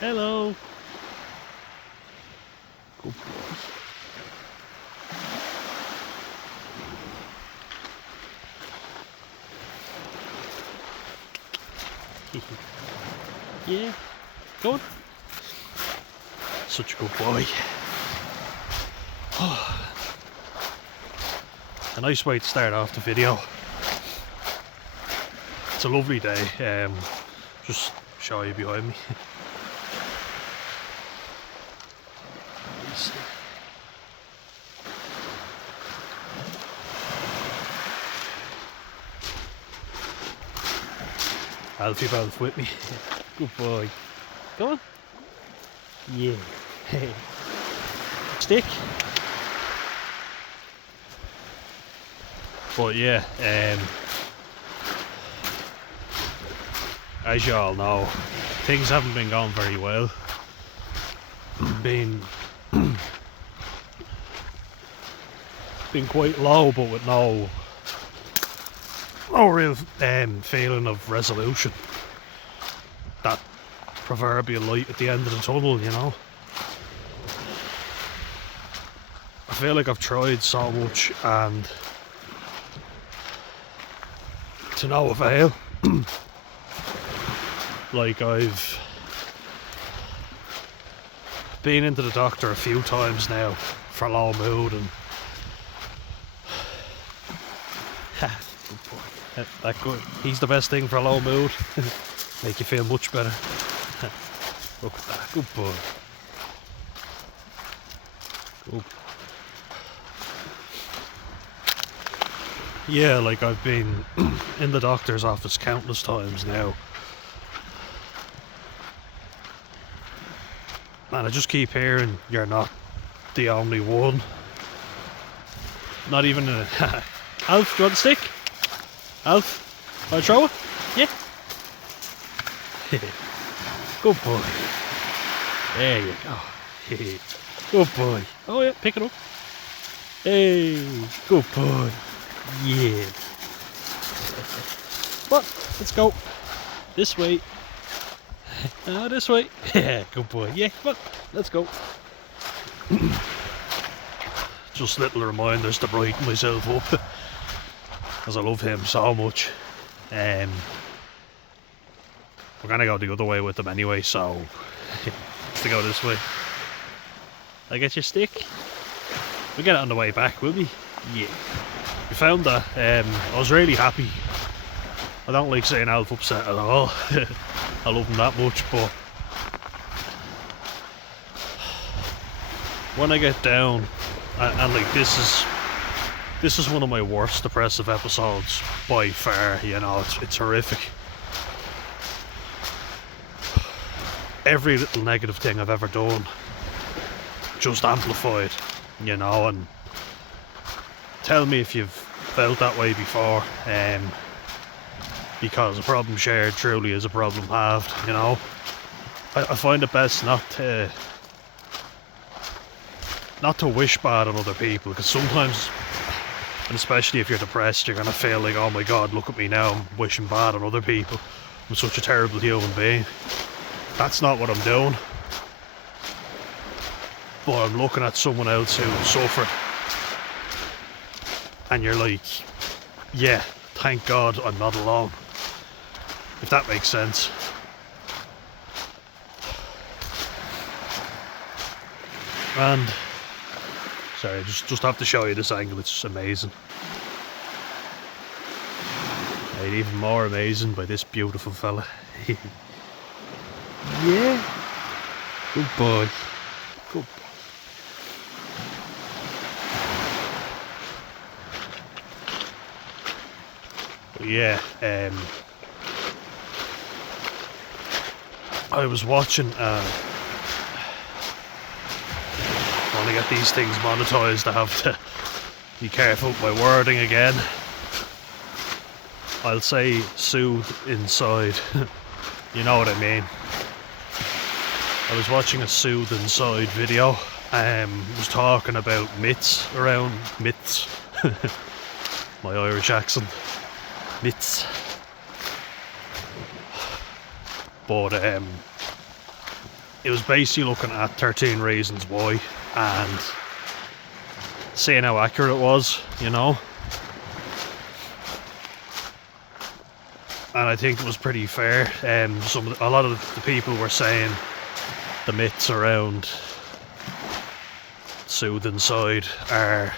Hello. Good boy. Yeah. Go on. Such a good boy. A nice way to start off the video. It's a lovely day. Just show you behind me. Alfie both with me. Good boy. Go on. Yeah. Stick. But yeah, as you all know, things haven't been going very well. Been quite low, but with no real feeling of resolution. That proverbial light at the end of the tunnel, you know. I feel like I've tried so much and to no avail. Like, I've been into the doctor a few times now for low mood, and that good. He's the best thing for low mood. Make you feel much better. Look at that, good boy. Good. Yeah, like, I've been in the doctor's office countless times now, and I just keep hearing, you're not the only one. Not even a Alf, do you want a stick? Alf, want to throw it? Yeah. Good boy. There you go. Good boy. Oh yeah, pick it up. Hey, good boy. Yeah. What? Let's go. This way. This way. Yeah, good boy. Yeah, come on. Let's go. Just little reminders to brighten myself up, because I love him so much. We're gonna go the other way with him anyway, so let's go this way. I get your stick? We'll get it on the way back, will we? Yeah. We found that. I was really happy. I don't like seeing Alf upset at all. I love him that much, but when I get down, and like, this is one of my worst depressive episodes by far, you know, it's horrific. Every little negative thing I've ever done just amplified, you know. And tell me if you've felt that way before, because a problem shared truly is a problem halved, you know. I find it best not to wish bad on other people, because sometimes, and especially if you're depressed, you're gonna feel like, oh my god, look at me now, I'm wishing bad on other people, I'm such a terrible human being. That's not what I'm doing. But I'm looking at someone else who suffered, and you're like, yeah, thank God I'm not alone, if that makes sense. And sorry, just have to show you this angle, it's amazing. Made even more amazing by this beautiful fella. Yeah, good boy, good boy. Yeah, I was watching, I want to get these things monetized, I have to be careful with my wording again. I'll say soothe inside. You know what I mean. I was watching a soothe inside video, was talking about myths around myths. My Irish accent. Myths. But it was basically looking at 13 Reasons Why and seeing how accurate it was, you know. And I think it was pretty fair. A lot of the people were saying the myths around soothing cide are,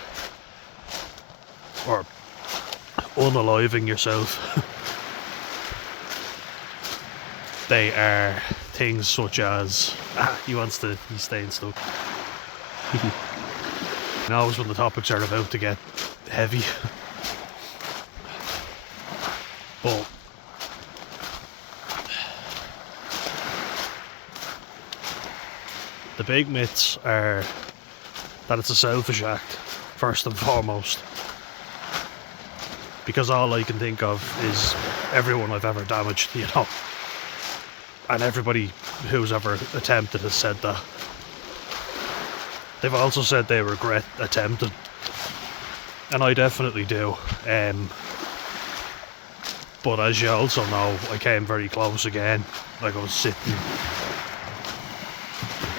or unaliving yourself, they are things such as he's staying stuck. Knows when the topics are about to get heavy. But the big myths are that it's a selfish act, first and foremost. Because all I can think of is everyone I've ever damaged, you know. And everybody who's ever attempted has said that. They've also said they regret attempting. And I definitely do. But as you also know, I came very close again. Like I was sitting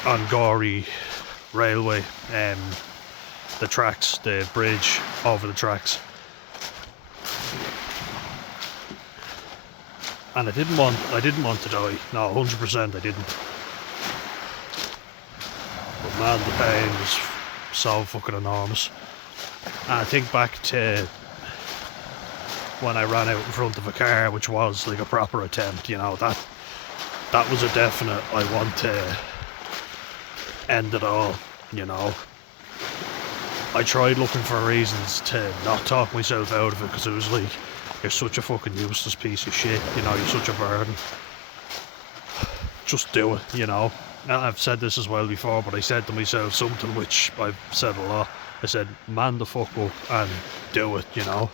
on Gory Railway, the tracks, the bridge over the tracks. And I didn't want to die. No, 100% I didn't. But man, the pain was so fucking enormous. And I think back to when I ran out in front of a car, which was like a proper attempt, you know, that was a definite, I want to end it all, you know. I tried looking for reasons to not talk myself out of it, because it was like, you're such a fucking useless piece of shit, you know, you're such a burden. Just do it, you know. And I've said this as well before, but I said to myself something which I've said a lot. I said, man the fuck up and do it, you know.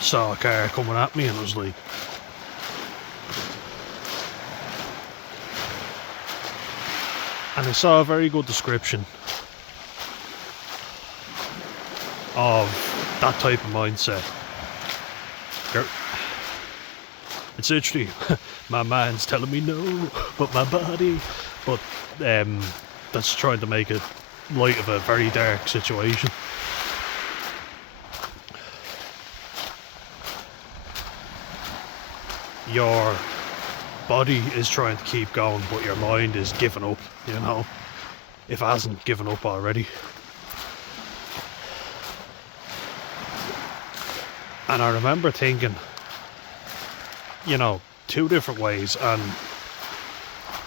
Saw a car coming at me and I was like, and I saw a very good description of that type of mindset. It's literally, my mind's telling me no, but my body, but that's trying to make it light of a very dark situation. Your body is trying to keep going, but your mind is giving up, you know, if it hasn't given up already. And I remember thinking, you know, two different ways, and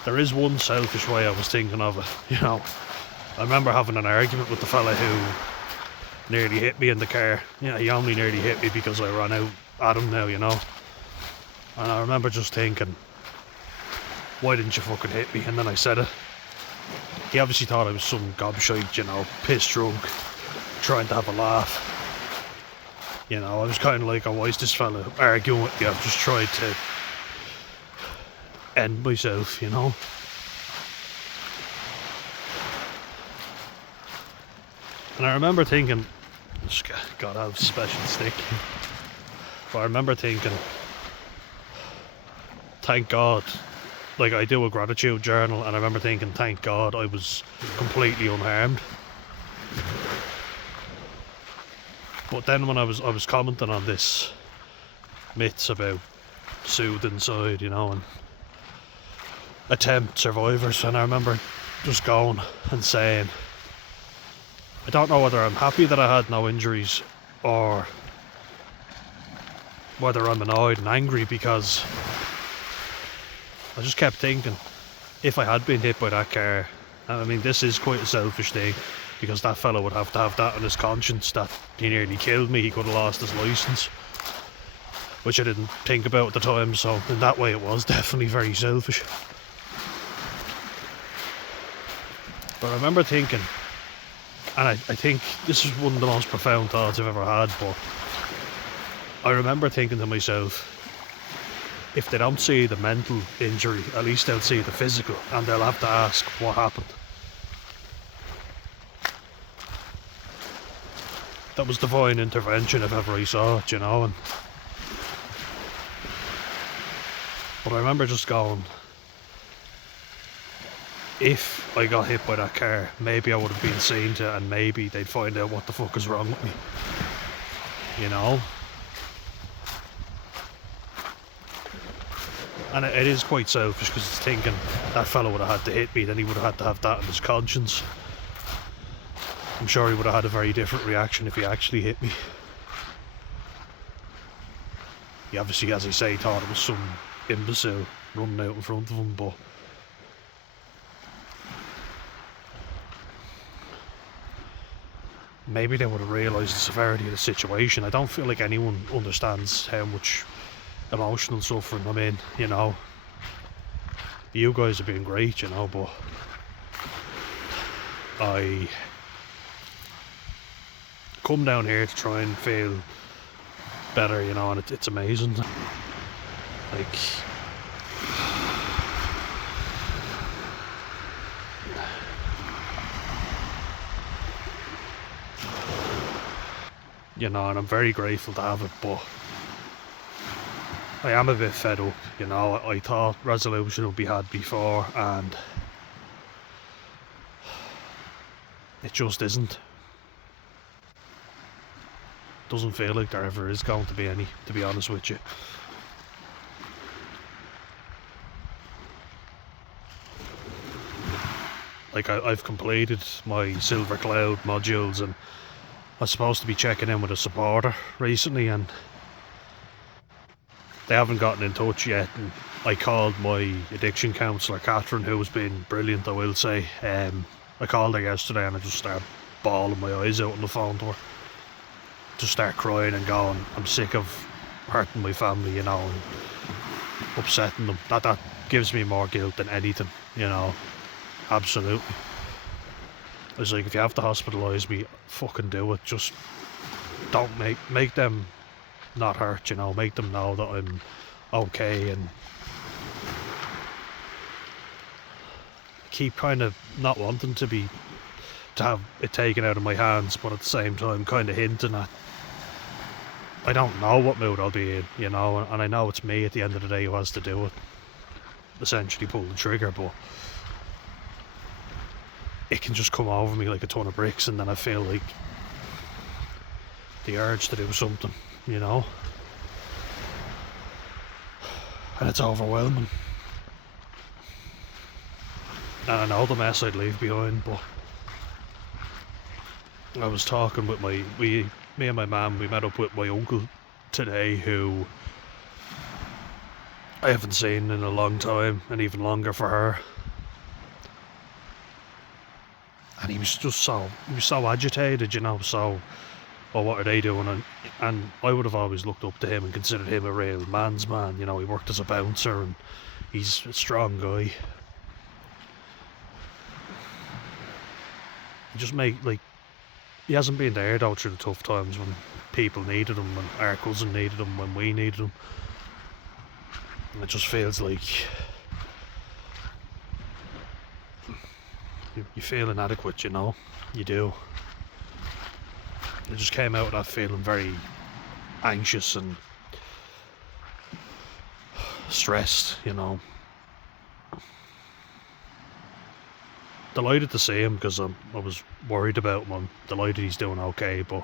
there is one selfish way I was thinking of it, you know. I remember having an argument with the fella who nearly hit me in the car. Yeah, he only nearly hit me because I ran out at him now, you know. And I remember just thinking, why didn't you fucking hit me? And then I said it. He obviously thought I was some gobshite, you know, pissed drunk, trying to have a laugh. You know, I was kind of like, oh, why is this fella arguing with you? I've just tried to end myself, you know. And I remember thinking, God, I have a special stick. But I remember thinking, thank God, like I do a gratitude journal, and I remember thinking, thank God I was completely unharmed. But then when I was commenting on this myths about soothing cide, you know, and attempt survivors, and I remember just going and saying, I don't know whether I'm happy that I had no injuries or whether I'm annoyed and angry, because I just kept thinking, if I had been hit by that car, I mean, this is quite a selfish thing, because that fella would have to have that on his conscience, that he nearly killed me, he could have lost his licence, which I didn't think about at the time, so in that way it was definitely very selfish. But I remember thinking, and I think this is one of the most profound thoughts I've ever had, but I remember thinking to myself, if they don't see the mental injury, at least they'll see the physical, and they'll have to ask what happened. That was divine intervention if ever I saw it, you know. But I remember just going, if I got hit by that car, maybe I would have been seen to, and maybe they'd find out what the fuck is wrong with me, you know. And it is quite selfish, because it's thinking that fella would have had to hit me, then he would have had to have that in his conscience. I'm sure he would have had a very different reaction if he actually hit me. He obviously, as I say, thought it was some imbecile running out in front of him, but maybe they would have realised the severity of the situation. I don't feel like anyone understands how much emotional suffering I'm in, you know. You guys have been great, you know, but I come down here to try and feel better, you know, and it's amazing. Like, you know, and I'm very grateful to have it, but I am a bit fed up, you know. I thought resolution would be had before, and it just isn't. Doesn't feel like there ever is going to be any, to be honest with you. Like, I've completed my Silver Cloud modules, and I was supposed to be checking in with a supporter recently, and they haven't gotten in touch yet. And I called my addiction counsellor, Catherine, who has been brilliant, I will say. I called her yesterday, and I just started bawling my eyes out on the phone to her. Just start crying and going, I'm sick of hurting my family, you know, and upsetting them. That gives me more guilt than anything, you know. Absolutely. I was like, if you have to hospitalise me, fucking do it. Just don't make them not hurt, you know. Make them know that I'm okay, and keep kind of not wanting to have it taken out of my hands, but at the same time kind of hinting at I don't know what mood I'll be in, you know, and I know it's me at the end of the day who has to do it, essentially pull the trigger, but it can just come over me like a ton of bricks, and then I feel like the urge to do something, you know, and it's overwhelming. And I know the mess I'd leave behind, but I was talking with me and my mum, we met up with my uncle today, who I haven't seen in a long time, and even longer for her. And he was so agitated, you know, so, well, what are they doing? And I would have always looked up to him and considered him a real man's man, you know. He worked as a bouncer, and he's a strong guy. He hasn't been there though through the tough times when people needed him, when our cousin needed him, when we needed him. And it just feels like you feel inadequate, you know. You do. I just came out of that feeling very anxious and stressed, you know. Delighted to see him, because I was worried about him. I'm delighted he's doing okay, but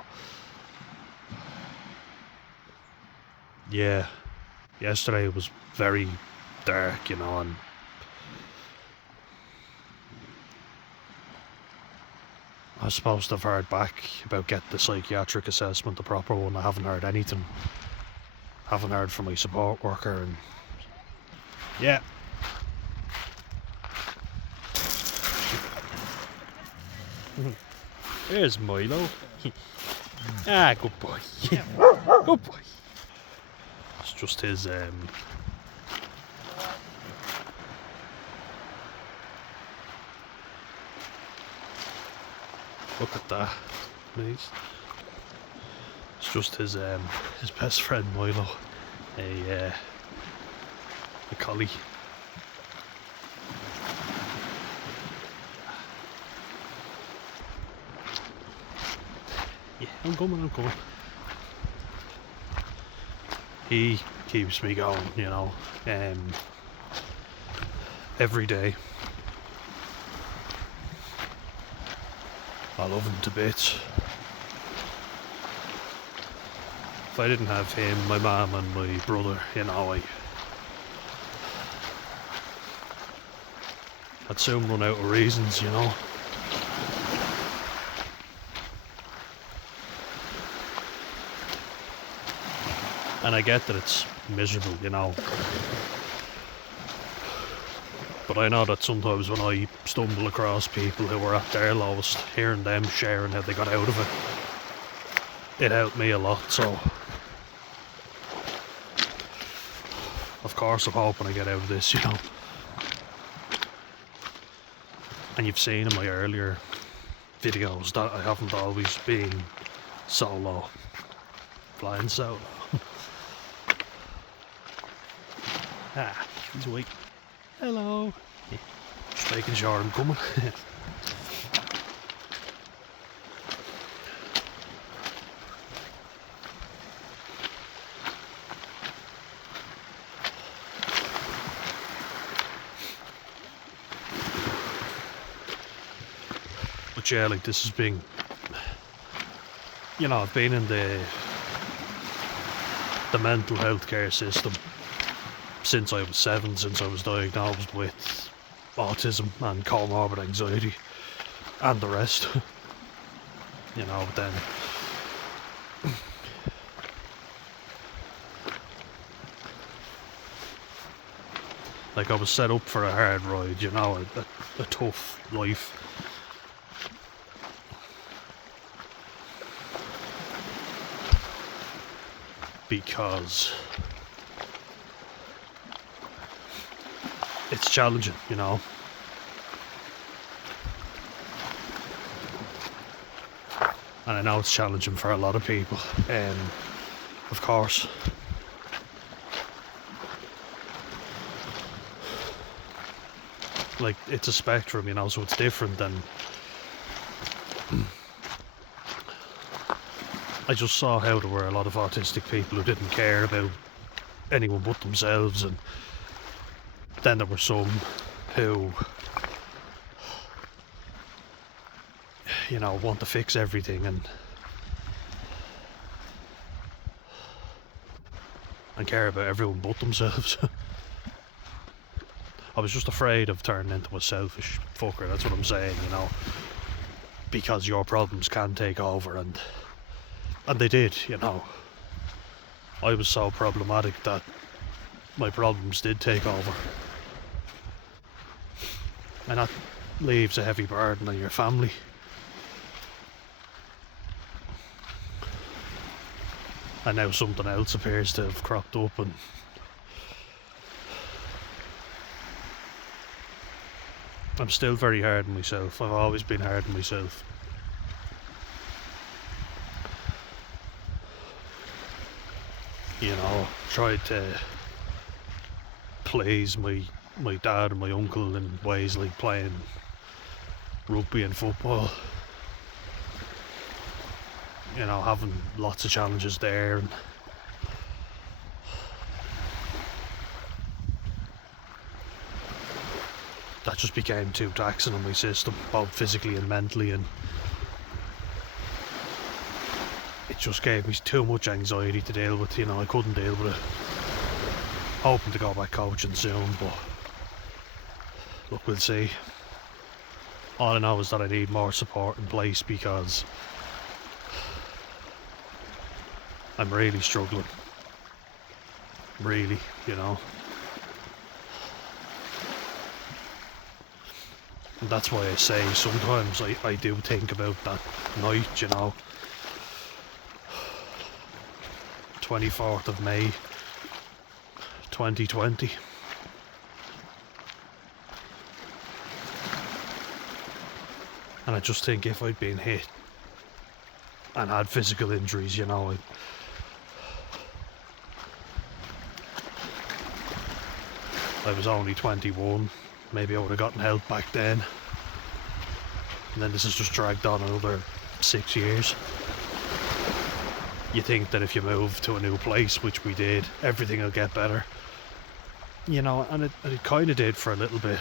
yeah, yesterday was very dark, you know, and I was supposed to have heard back about getting the psychiatric assessment, the proper one. I haven't heard anything. Haven't heard from my support worker, and yeah. There's Milo. Ah, good boy. Good boy. It's just his look at that, please. It's just his best friend Milo, a collie. Yeah, I'm coming. He keeps me going, you know, every day. I love him to bits. If I didn't have him, my mum and my brother, you know, I'd soon run out of reasons, you know. And I get that it's miserable, you know. But I know that sometimes when I stumble across people who are at their lowest, hearing them sharing how they got out of it helped me a lot, so of course I'm hoping I get out of this, you know. And you've seen in my earlier videos that I haven't always been solo, flying solo. Ah, he's awake. Hello. Yeah, just making sure I'm coming. But yeah, like this has been, you know, I've been in the mental health care system since I was 7, since I was diagnosed with autism and comorbid anxiety and the rest. You know, but then like I was set up for a hard ride, you know, a tough life. Because it's challenging, you know. And I know it's challenging for a lot of people, of course. Like, it's a spectrum, you know, so it's different than... I just saw how there were a lot of autistic people who didn't care about anyone but themselves, and then there were some who, you know, want to fix everything and care about everyone but themselves. I was just afraid of turning into a selfish fucker, that's what I'm saying, you know, because your problems can take over, and they did, you know. I was so problematic that my problems did take over. And that leaves a heavy burden on your family. And now something else appears to have cropped up, and I'm still very hard on myself. I've always been hard on myself. You know, tried to please my dad and my uncle in ways like playing rugby and football. You know, having lots of challenges there, and that just became too taxing on my system, both physically and mentally, and it just gave me too much anxiety to deal with, you know. I couldn't deal with it. Hoping to go back coaching soon, but look, we'll see. All I know is that I need more support in place, because I'm really struggling. Really, you know. And that's why I say sometimes I do think about that night, you know. 24th of May 2020. And I just think if I'd been hit and had physical injuries, you know, I was only 21, maybe I would have gotten help back then. And then this has just dragged on another 6 years. You think that if you move to a new place, which we did, everything will get better. You know, and it kind of did for a little bit.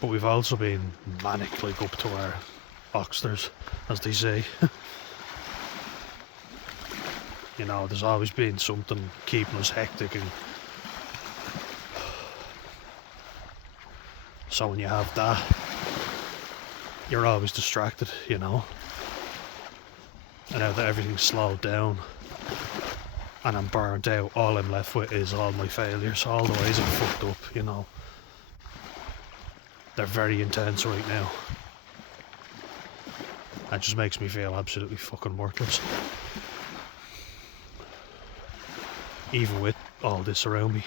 but we've also been manic, like up to our oxters, as they say. You know, there's always been something keeping us hectic, and so when you have that, you're always distracted, you know. And now that everything's slowed down and I'm burnt out, all I'm left with is all my failures, all the ways I'm fucked up, you know. They're very intense right now. That just makes me feel absolutely fucking worthless. Even with all this around me.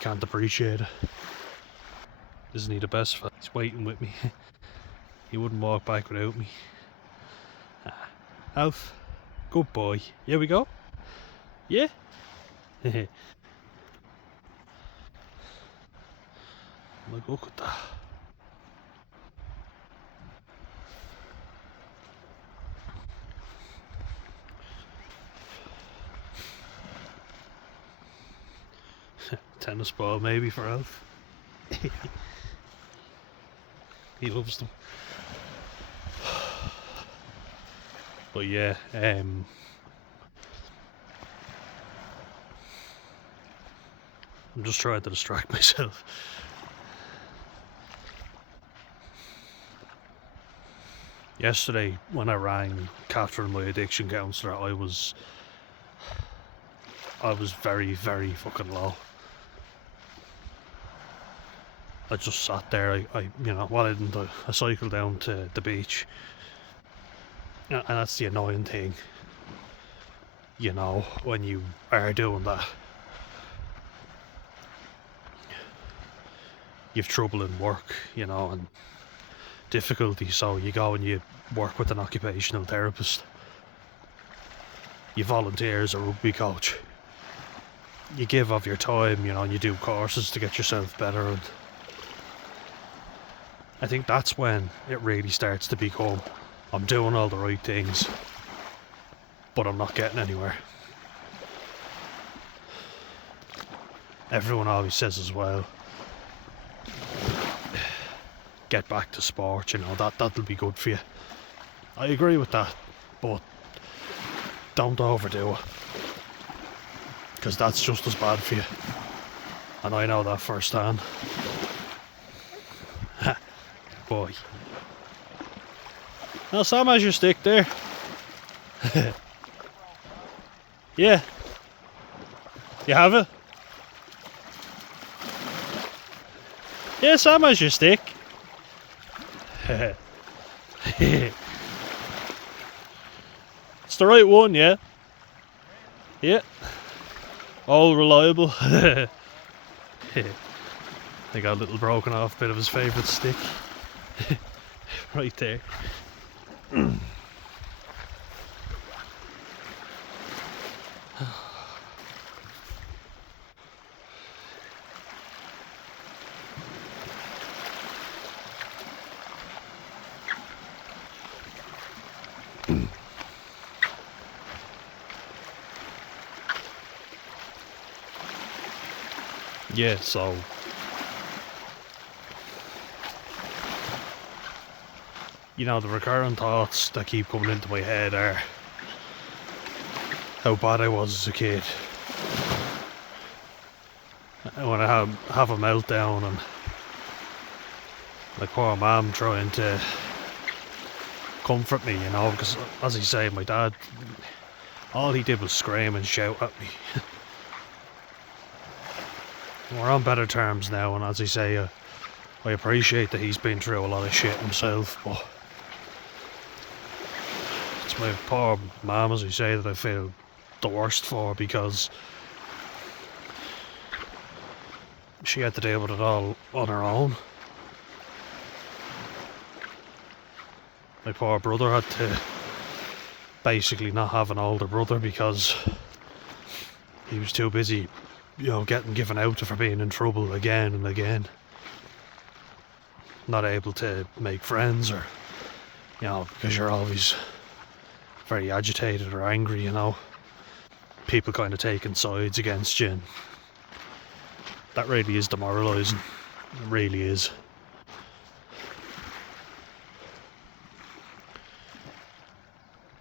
Can't appreciate it. Isn't he the best fella? He's waiting with me. He wouldn't walk back without me. Alf, good boy. Here we go. Yeah? Look at that. Tennis ball maybe for Alf. He loves them. But yeah, I'm just trying to distract myself. Yesterday, when I rang Catherine, my addiction counsellor, I was very, very fucking low. I just sat there. I you know, what I didn't do, I cycled down to the beach, and that's the annoying thing. You know, when you are doing that, you've trouble in work, you know, and difficulty, so you go and you work with an occupational therapist. You volunteer as a rugby coach. You give of your time, you know, and you do courses to get yourself better, and I think that's when it really starts to become, I'm doing all the right things, but I'm not getting anywhere. Everyone always says as well, get back to sport, you know, that'll be good for you. I agree with that, but don't overdo it, because that's just as bad for you, and I know that firsthand. Boy. Now Sam has your stick there. Yeah. You have it? Yeah, Sam has your stick. It's the right one, yeah? Yeah. All reliable. They got a little broken off bit of his favourite stick. Right there. Yeah, so you know, the recurrent thoughts that keep coming into my head are how bad I was as a kid. When I have a meltdown, and my poor mum trying to comfort me, you know, because as I say, my dad, all he did was scream and shout at me. We're on better terms now, and as I say, I appreciate that he's been through a lot of shit himself, but it's my poor mum, as I say, that I feel the worst for, because she had to deal with it all on her own. My poor brother had to basically not have an older brother because he was too busy, you know, getting given out for being in trouble again and again. Not able to make friends, or, you know, because you're always very agitated or angry, you know. People kind of taking sides against you, and That really is demoralising. It really is.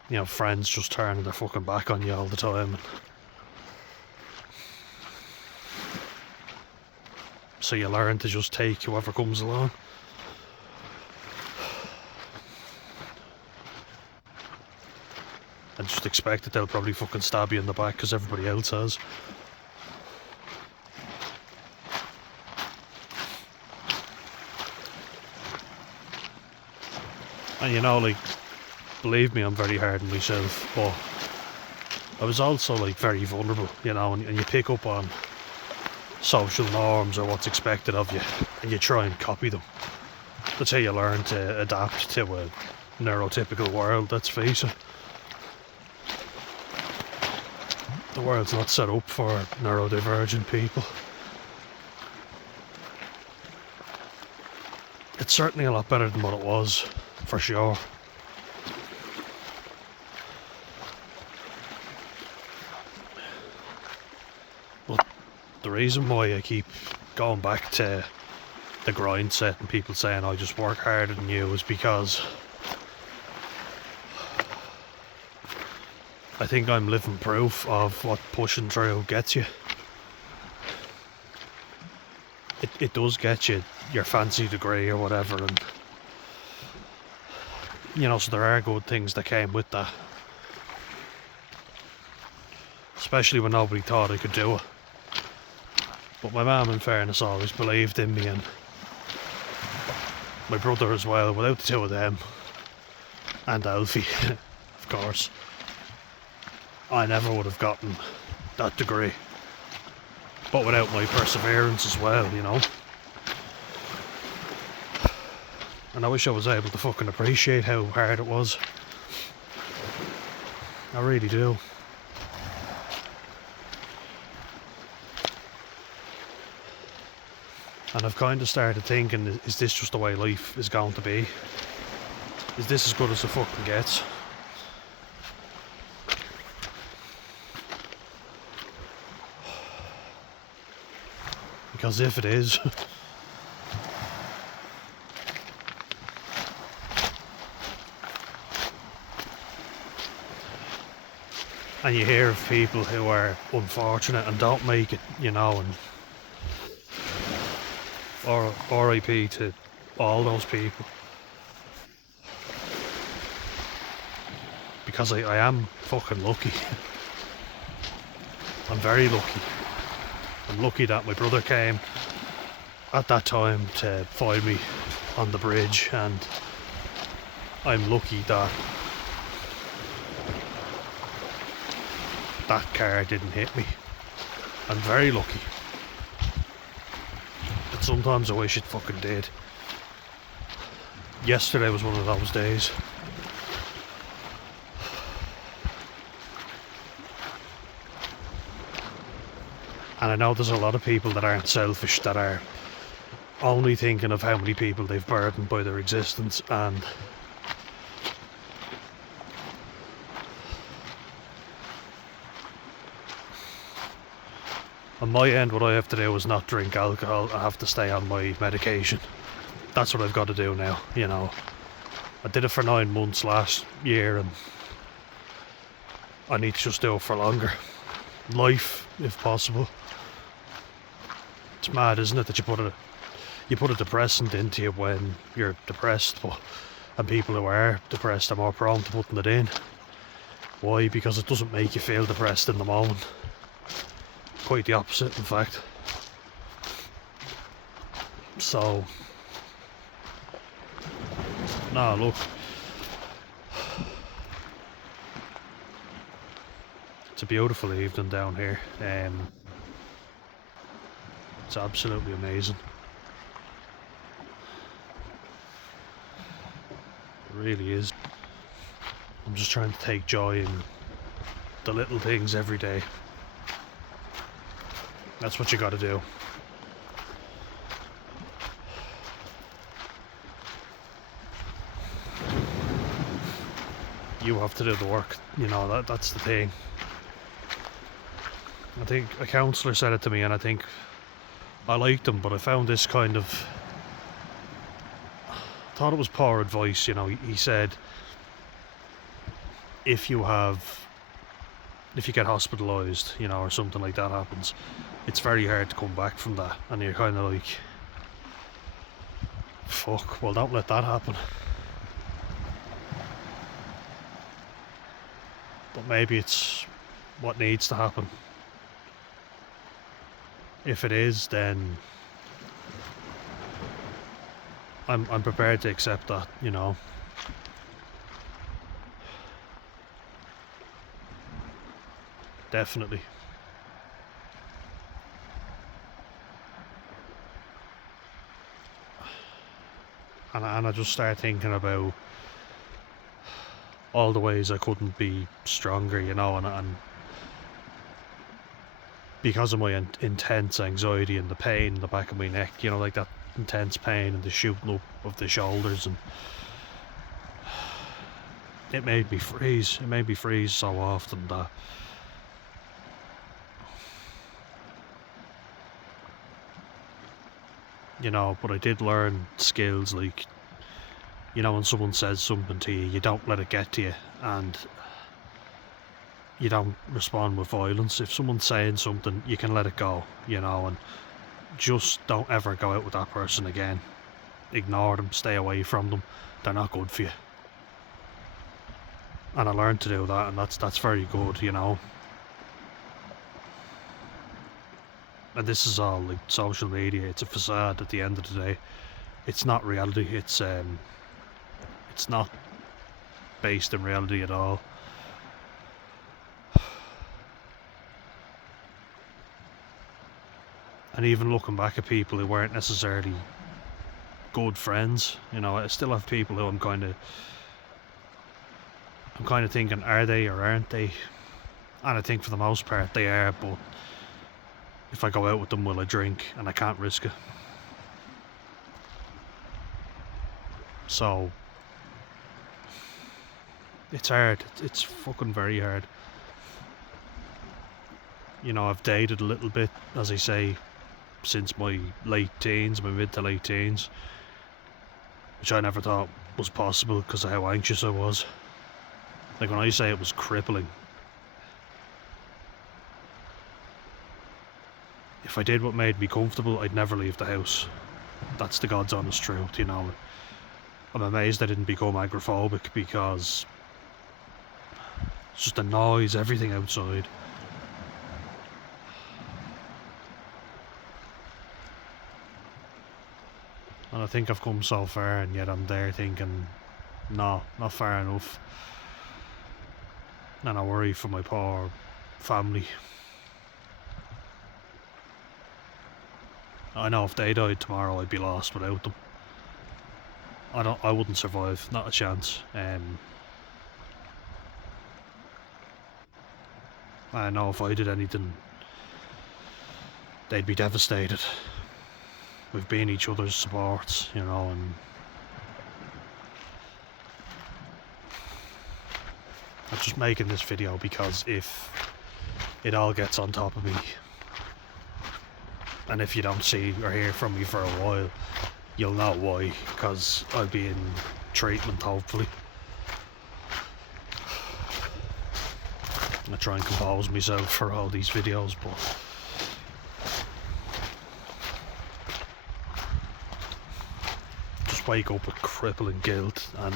You know, friends just turning their fucking back on you all the time. So you learn to just take whoever comes along. And just expect that they'll probably fucking stab you in the back because everybody else has. And you know, like, believe me, I'm very hard on myself, but I was also like very vulnerable, you know, and you pick up on social norms or what's expected of you and you try and copy them. That's how you learn to adapt to a neurotypical world, let's face it. The world's not set up for neurodivergent people. It's certainly a lot better than what it was, for sure. But the reason why I keep going back to the grind set and people saying I just work harder than you is because I think I'm living proof of what pushing through gets you. It does get you your fancy degree or whatever, and you know, so there are good things that came with that. Especially when nobody thought I could do it. But my mum, in fairness, always believed in me, and my brother as well. Without the two of them, and Alfie, of course, I never would have gotten that degree. But without my perseverance as well, you know. And I wish I was able to fucking appreciate how hard it was. I really do. And I've kind of started thinking, is this just the way life is going to be? Is this as good as it fucking gets? Because if it is, and you hear of people who are unfortunate and don't make it, you know, and or RIP to all those people. Because I am fucking lucky. I'm very lucky. I'm lucky that my brother came at that time to find me on the bridge, and I'm lucky that that car didn't hit me. I'm very lucky. But sometimes I wish it fucking did. Yesterday was one of those days. And I know there's a lot of people that aren't selfish, that are only thinking of how many people they've burdened by their existence, and on my end, what I have to do is not drink alcohol. I have to stay on my medication. That's what I've got to do now, you know. I did it for 9 months last year, and I need to just do it for longer. Life, if possible. It's mad, isn't it, that you put a depressant into you when you're depressed, and people who are depressed are more prone to putting it in. Why? Because it doesn't make you feel depressed in the moment. Quite the opposite, in fact. So, no, look, it's a beautiful evening down here. It's absolutely amazing. It really is. I'm just trying to take joy in the little things every day. That's what you gotta do. You have to do the work, you know, that's the thing. I think a counsellor said it to me, and I think I liked him, but I found this kind of, thought it was poor advice. You know, he said if you get hospitalised, you know, or something like that happens, it's very hard to come back from that, and you're kind of like, fuck, well, don't let that happen. But maybe it's what needs to happen. If it is, then I'm prepared to accept that, you know. Definitely. And I just start thinking about all the ways I couldn't be stronger, you know, and because of my intense anxiety and the pain in the back of my neck, you know, like that intense pain and the shooting up of the shoulders, and it made me freeze. It made me freeze so often that you know, but I did learn skills like, you know, when someone says something to you, you don't let it get to you, and you don't respond with violence. If someone's saying something, you can let it go, you know, and just don't ever go out with that person again. Ignore them, stay away from them. They're not good for you. And I learned to do that, and that's very good, you know. And this is all like social media. It's a facade at the end of the day. It's not reality. It's not based in reality at all. And even looking back at people who weren't necessarily good friends, you know, I still have people who I'm kind of thinking, are they or aren't they? And I think for the most part they are, but if I go out with them, will I drink? And I can't risk it. So it's hard. It's fucking very hard. You know, I've dated a little bit, as I say, since my late teens, my mid to late teens, which I never thought was possible because of how anxious I was. Like, when I say it was crippling, if I did what made me comfortable, I'd never leave the house. That's the God's honest truth, you know. I'm amazed I didn't become agoraphobic, because it's just the noise, everything outside. And I think I've come so far, and yet I'm there thinking, no, not far enough. And I worry for my poor family. I know if they died tomorrow, I'd be lost without them. I wouldn't survive, not a chance. I know if I did anything, they'd be devastated. We've been each other's supports, you know, and I'm just making this video because if it all gets on top of me, and if you don't see or hear from me for a while, you'll know why, because I'll be in treatment, hopefully. I try and compose myself for all these videos, but just wake up with crippling guilt and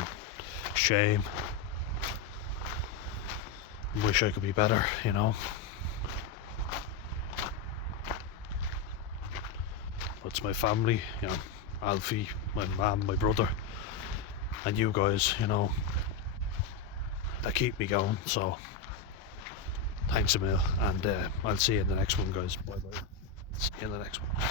shame. Wish I could be better, you know. But it's my family, you know, Alfie, my mum, my brother, and you guys, you know, that keep me going. So thanks a mil, and I'll see you in the next one, guys. Bye bye. See you in the next one.